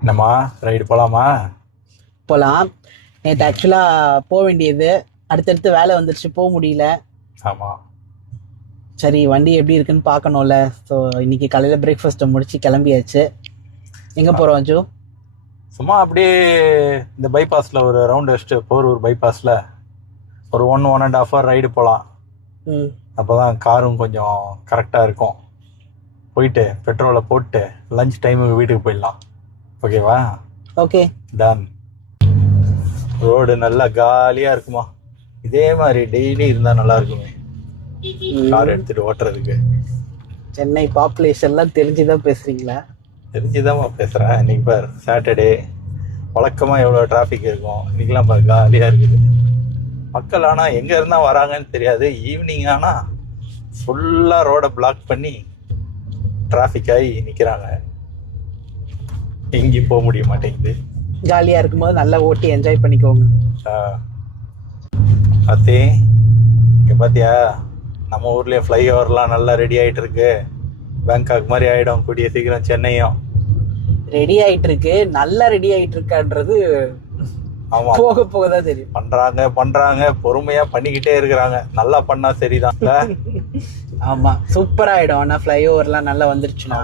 என்னம்மா, ரைடு போலாமா? போகலாம். நேற்று ஆக்சுவலாக போக வேண்டியது, அடுத்தடுத்து வேலை வந்துருச்சு, போக முடியல. ஆமா. சரி, வண்டி எப்படி இருக்குன்னு பார்க்கணும்ல. ஸோ இன்னைக்கு காலையில் பிரேக்ஃபாஸ்ட்டை முடிச்சு கிளம்பியாச்சு. எங்கே போகிறோம் அஜு? சும்மா அப்படியே இந்த பைபாஸ்ல ஒரு ரவுண்ட் அடிச்சுட்டு, போரூர் பைபாஸ்ல ஒரு 1.5 hour ரைடு போகலாம். ம் அப்போதான் காரும் கொஞ்சம் கரெக்டாக இருக்கும். போயிட்டு பெட்ரோலை போட்டு லஞ்ச் டைமுக்கு வீட்டுக்கு போயிடலாம். ஓகேவா? ஓகே. டன். ரோடு நல்லா காலியாக இருக்குமா? இதே மாதிரி டெய்லி இருந்தால் நல்லா இருக்குமே கார் எடுத்துட்டு ஓட்டுறதுக்கு. சென்னை பாப்புலேஷன்லாம் தெரிஞ்சுதான் பேசுறீங்களா? தெரிஞ்சுதாம்மா பேசுகிறேன். இன்னைக்கு பார் சாட்டர்டே, வழக்கமாக எவ்வளோ டிராஃபிக் இருக்கும். இன்னைக்கெல்லாம் பார் காலியாக இருக்குது. மக்கள் ஆனால் எங்கே இருந்தால் வராங்கன்னு தெரியாது. ஈவினிங் ஆனால் ஃபுல்லாக ரோடை பிளாக் பண்ணி டிராஃபிக் ஆகி நிற்கிறாங்க. எங்கேயும் போக முடிய மாட்டேங்குது. ஜாலியாக இருக்கும்போது நல்லா ஓட்டி என்ஜாய் பண்ணிக்கோங்க. அத்தே, இங்கே பார்த்தியா, நம்ம ஊர்லேயே ஃப்ளைஓவர்லாம் நல்லா ரெடி ஆகிட்டு இருக்கு. பேங்காக் மாதிரி ஆகிடும் கூடிய சீக்கிரம் சென்னையும். ரெடி ஆயிட்டு இருக்கு, நல்லா ரெடி ஆயிட்டு இருக்கான்றது ஆமாம், போக போக தான் தெரியும். பண்ணுறாங்க பொறுமையாக பண்ணிக்கிட்டே இருக்கிறாங்க. நல்லா பண்ணால் சரிதான். ஆமாம், சூப்பராக ஆகிடும். ஆனால் ஃப்ளைஓவர்லாம் நல்லா வந்துருச்சுன்னா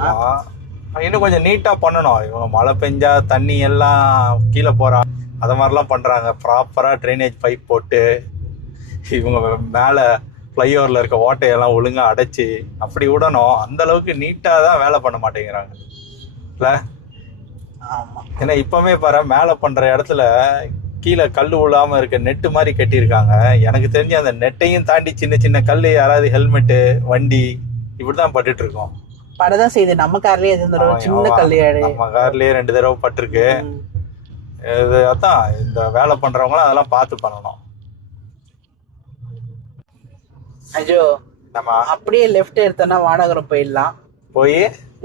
இன்னும் கொஞ்சம் நீட்டாக பண்ணணும். இவங்க மழை பெஞ்சா தண்ணி எல்லாம் கீழே போகிறான், அதை மாதிரிலாம் பண்ணுறாங்க. ப்ராப்பராக ட்ரைனேஜ் பைப் போட்டு இவங்க மேலே ஃப்ளைஓவரில் இருக்க ஓட்டையெல்லாம் ஒழுங்காக அடைச்சி அப்படி விடணும். அந்தளவுக்கு நீட்டாக தான் வேலை பண்ண மாட்டேங்கிறாங்க இல்லை? ஆமாம். ஏன்னா இப்போவே பாரு, மேலே பண்ணுற இடத்துல கீழே கல் விழாமல் இருக்க நெட்டு மாதிரி கட்டியிருக்காங்க. எனக்கு தெரிஞ்சு அந்த நெட்டையும் தாண்டி சின்ன சின்ன கல், யாராவது ஹெல்மெட்டு, வண்டி இப்படி தான் பட்டுட்டு இருக்கோம். படதான் செய்யுது. நம்ம கார்லயே சின்ன கல்யாணம், நம்ம கார்லயே 2 தடவை பட்டிருக்கு. இது அதான் இந்த வேலை பண்றவங்களும் அதெல்லாம் பார்த்து பண்ணணும். அஜோ, நம்ம அப்படியே லெஃப்ட் எடுத்தோம்னா வானகரம் போயிடலாம். போய்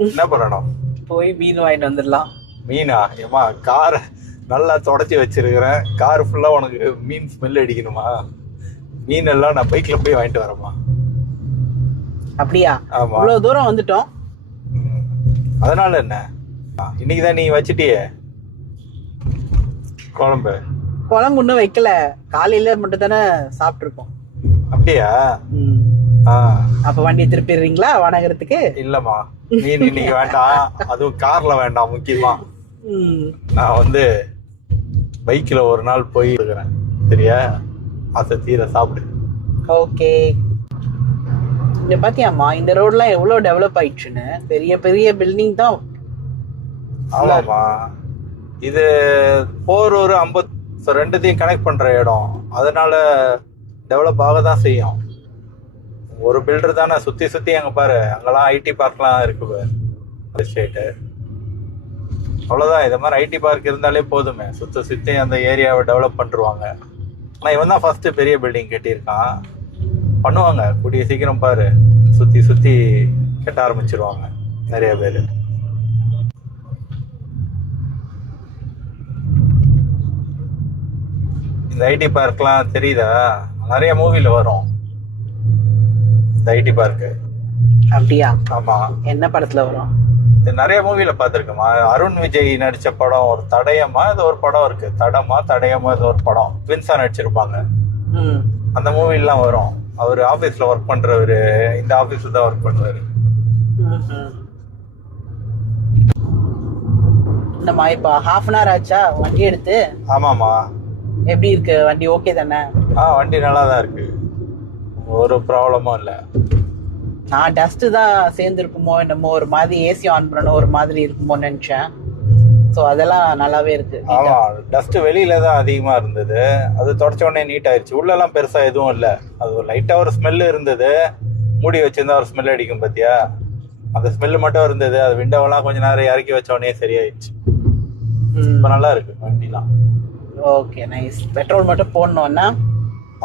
என்ன பண்ணணும்? போய் மீன் வாங்கிட்டு வந்துடலாம். மீனா? ஏமா, கார் நல்லா தொடச்சி வச்சிருக்கிறேன். கார் ஃபுல்லா உனக்கு மீன் ஸ்மெல் அடிக்கணுமா? மீன் எல்லாம் நான் பைக்ல போய் வாங்கிட்டு வரேம்மா. அப்படியா? ஆமா, இவ்வளவு தூரம் வந்துட்டோம். அதனால என்ன, இன்னைக்குதான் நீ வச்சிட்டியே குழம்பு. குழம்பு இன்னும் வைக்கல, காலையில மட்டும் தானே சாப்பிட்டு இருக்கோம். அப்படியா? அப்ப வண்டியை திருப்பிடுறீங்களா வானகரத்துக்கு? இல்லம்மா, மீன் இன்னைக்கு வேண்டாம். அதுவும் கார்ல வேண்டாம். முக்கியமா நான் வந்து பைக்ல ஒரு நாள் போய் இருக்கிறேன். சரியா? அதை தீர சாப்பிடு. ஓகே. இந்த பாத்தியாம்மா, இந்த ரோட்லாம் எவ்வளவு டெவலப் ஆயிடுச்சுன்னு. பெரிய பெரிய பில்டிங் தான். ஆமாம்மா, இது போரூர் 50 ரெண்டுத்தையும் கனெக்ட் பண்ற இடம். அதனால டெவலப் ஆக தான் செய்யும். ஒரு பில்டர் தானே சுத்தி சுத்தி அங்க பாரு, அங்கெல்லாம் ஐடி பார்க்லாம் இருக்கு பாரு, ஸ்டேட்டு. அவ்வளவுதான். இந்த மாதிரி ஐடி பார்க் இருந்தாலே போதுமே, சுத்தி சுத்தி அந்த ஏரியாவை டெவலப் பண்ணிருவாங்க. ஆனா இவன் தான் ஃபர்ஸ்ட் பெரிய பில்டிங் கட்டியிருக்கான். பண்ணுவாங்க கூடிய சீக்கிரம் பாரு, சுத்தி சுத்தி கட்ட ஆரம்பிச்சிருவாங்க நிறைய பேர். இந்த ஐடி பார்க்லாம் தெரியுதா? நிறைய மூவில வரும் இந்த ஐடி பார்க்கு. அப்படியா? ஆமா. என்ன படத்துல வரும்? நிறைய மூவில பாத்துருக்கோமா. அருண் விஜய் நடிச்ச படம் ஒரு தடயமா, இது ஒரு படம் இருக்கு, தடயமா இது ஒரு படம். ட்வின்ஸா நடிச்சிருப்பாங்க. அந்த மூவிலாம் வரும். அவர் ஆபீஸ்ல ஒர்க் பண்றவரு இந்த ஆபீஸ்ல தான் ஒர்க் பண்ணுவாரு. இந்தமா இப்ப ½ hour ஆச்சா வண்டி எடுத்து? ஆமாமா. எப்படி இருக்கு வண்டி? ஓகே தானே? வண்டி நல்லா தான் இருக்கு, ஒரு ப்ராப்ளமும் இல்லை. நான் டஸ்ட் தான் சேர்ந்துருக்குமோ என்னமோ, ஒரு மாதிரி ஏசி ஆன் பண்ணணும் ஒரு மாதிரி இருக்குமோன்னு நினைச்சேன். ஸோ அதெல்லாம் நல்லாவே இருக்கு. ஆமா, டஸ்ட் வெளியில தான் அதிகமா இருந்தது. அது தொடச்ச உடனே நீட் ஆயிடுச்சு. உள்ளெல்லாம் பெருசா எதுவும் இல்லை. அது ஒரு லைட்டா ஒரு ஸ்மெல் இருந்தது. மூடி வச்சிருந்தா ஒரு ஸ்மெல் அடிக்கும் பாத்தியா, அந்த ஸ்மெல் மட்டும் இருந்தது. அது விண்டோவெல்லாம் கொஞ்ச நேரம் இறக்கி வச்ச உடனே சரியாயிடுச்சு. இப்போ நல்லா இருக்கு வண்டிலாம். Okay, nice. பெட்ரோல் மட்டும் போடணும்னா?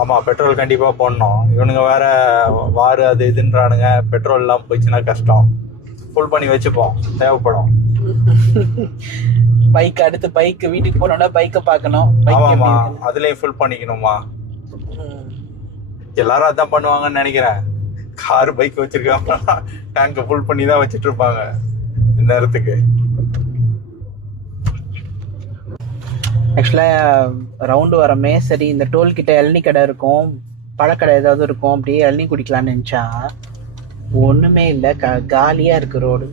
ஆமா, பெட்ரோல் கண்டிப்பா போடணும். இவனுங்க வேற வாரு அது இதுன்றானுங்க. பெட்ரோல் எல்லாம் போயிடுச்சுன்னா கஷ்டம். ஃபுல் பண்ணி வச்சுப்போம், தேவைப்படும். பைக் அடுத்து பைக் வீட்டுக்கு போனோம்னா பைக்கை பார்க்கணும். ஆமாமா, அதுலயும் ஃபுல் பண்ணிக்கணுமா. எல்லாரும் அதான் பண்ணுவாங்கன்னு நினைக்கிறேன். கார் பைக் வச்சிருக்காங்க, டேங்க ஃபுல் பண்ணி தான் வச்சிட்டு இருப்பாங்க இந்நேரத்துக்கு. ஆக்சுவலாக ரவுண்டு வரமே சரி இந்த டோல் கிட்ட இளநீ கடை இருக்கும், பழக்கடை ஏதாவது இருக்கும், அப்படியே இளநீ குடிக்கலாம்னு நினச்சா ஒன்றுமே இல்லை, காலியாக இருக்கு ரோடு.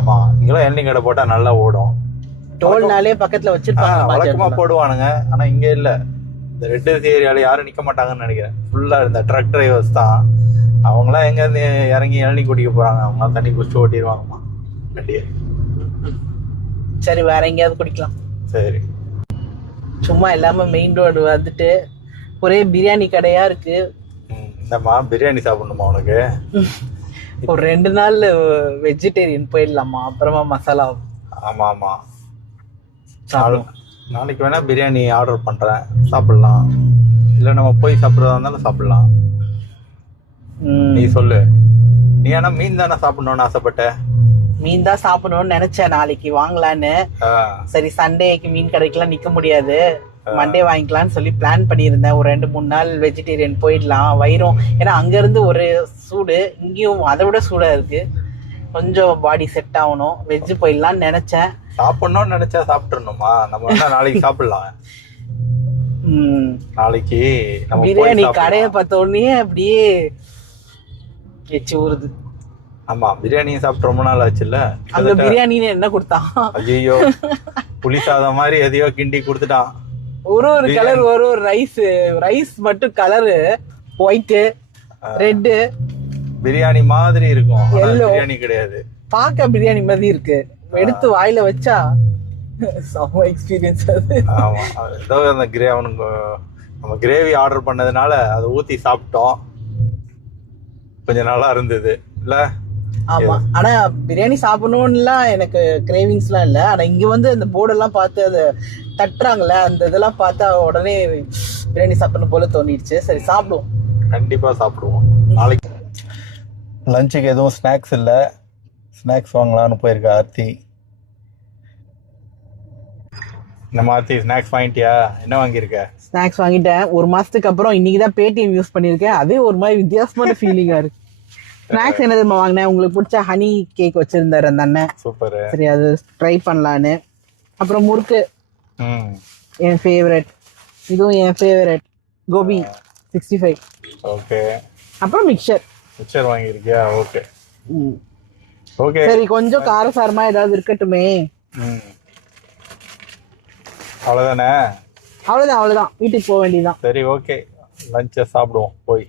ஆமா, இங்கெல்லாம் எண்ணெய் கடை போட்டா நல்லா ஓடும். டோல்னாலே பக்கத்தில் வச்சிருப்பாங்க வழக்கமா போடுவானுங்க. ஆனா இங்க இல்ல, இந்த ரெட் ஏரியால யாரும் நிக்க மாட்டாங்கன்னு நினைக்கிறேன். ஃபுல்லா இந்த ட்ரக் டிரைவர்ஸ் தான். அவங்களாம் எங்க இருந்து இறங்கி இளநீ குடிக்க போறாங்க? அவங்களாம் தண்ணி குடிச்சு ஓட்டிடுவாங்கம்மா வண்டியை. சரி, வேற எங்கேயாவது குடிக்கலாம். சரி, சும்மா இல்லாம மெயின் ரோடு வந்துட்டு ஒரே பிரியாணி கடையா இருக்கு. இந்தம்மா பிரியாணி சாப்பிடணுமா உனக்கு? ஒரு 2 நாள் வெஜிடேரியன் போயிடலாமா, அப்புறமா மசாலா. ஆமா ஆமா, நாளைக்கு வேணா பிரியாணி ஆர்டர் பண்றேன், சாப்பிடலாம். இல்ல நம்ம போய் சாப்பிட்றதா இருந்தாலும் சாப்பிடலாம். நீ சொல்லு. நீ ஆனா மீன் தானே சாப்பிடணும்னு ஆசைப்பட்ட? மீன் தான் சாப்பிடணும்னு நினைச்சேன், நாளைக்கு வாங்கலான்னு. சரி, சண்டேக்கு மீன் கடைக்கெல்லாம் நிக்க முடியாது, மண்டே வாங்கிக்கலாம்னு சொல்லி பிளான் பண்ணியிருந்தேன். ஒரு 2-3 நாள் வெஜிடேரியன் போயிடலாம், வயிறும். ஏன்னா அங்க இருந்து ஒரு சூடு, இங்கேயும் அதை விட சூடா இருக்கு, கொஞ்சம் பாடி செட் ஆகணும். வெஜ் போயிடலாம்னு நினைச்சேன். சாப்பிடணும்னு நினைச்சா சாப்பிட்டுருணுமா? நம்ம வேணா நாளைக்கு சாப்பிடலாம். நாளைக்கு நம்ம பிரியாணி கடையை பார்த்த உடனே அப்படியே எச்சி ஊறுது. ஆமா, பிரியாணியும் சாப்பிட்டு ரொம்ப நாள் ஆச்சுல்ல. அந்த பிரியாணின்னு என்ன கொடுத்தான்? ஐயோ, புளி சாதம் மாதிரி எதையோ கிண்டி கொடுத்துட்டான். ஒரு கலர், ஒரு ரைஸ் மட்டும் கலரு ஒயிட் ரெட், பிரியாணி மாதிரி இருக்கும், பிரியாணி கிடையாது. பாக்க பிரியாணி மாதிரி இருக்கு, எடுத்து வாயில வச்சா செம்ம எக்ஸ்பீரியன்ஸ் அது. ஆமா, ஏதோ அந்த நம்ம கிரேவி ஆர்டர் பண்ணதுனால அதை ஊத்தி சாப்பிட்டோம், கொஞ்சம் நல்லா இருந்தது இல்ல? ஆமா, ஆனா பிரியாணி சாப்பிடணும்லாம் எனக்கு கிரேவிங்ஸ்லாம் இல்லை. ஆனா இங்க வந்து அந்த போர்டெல்லாம் பார்த்து அதை தட்டுறாங்கல்ல, அந்த இதெல்லாம் பார்த்தா உடனே பிரியாணி சாப்பிடணும் போல தோணிடுச்சு. சரி, சாப்பிடுவோம், கண்டிப்பா சாப்பிடுவோம். நாளைக்கு லஞ்சுக்கு எதுவும் ஸ்நாக்ஸ் இல்லை, ஸ்நாக்ஸ் வாங்கலாம்னு போயிருக்கா ஆர்த்தி. நம்ம ஆர்த்தி ஸ்நாக்ஸ் வாங்கிட்டியா? என்ன வாங்கியிருக்க? ஸ்நாக்ஸ் வாங்கிட்டேன். 1 மாசத்துக்கு அப்புறம் இன்னைக்கு தான் பேடிஎம் யூஸ் பண்ணியிருக்கேன். அதே ஒரு மாதிரி வித்தியாசமான ஃபீலிங்கா இருக்கு. ஸ்நாக்ஸ் என்ன தெரியுமா வாங்கினேன்? உங்களுக்கு பிடிச்ச ஹனி கேக் வச்சிருந்தாரு அந்த அண்ணன். சூப்பர். சரி, அது ட்ரை பண்ணலான்னு. அப்புறம் முறுக்கு, என் ஃபேவரட். இதுவும் என் ஃபேவரட். கோபி 65. ஓகே. அப்புறம் மிக்சர் வாங்கியிருக்கியா? Okay okay. சரி, கொஞ்சம் காரசாரமா ஏதாவது இருக்கட்டுமே. அவ்வளோதானே? அவ்வளோதான், வீட்டுக்கு போக வேண்டியதுதான். சரி, ஓகே, லஞ்சை சாப்பிடுவோம் போய்.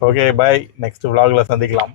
Okay, by. நெக்ஸ்ட் vlogல சந்திக்கலாம்.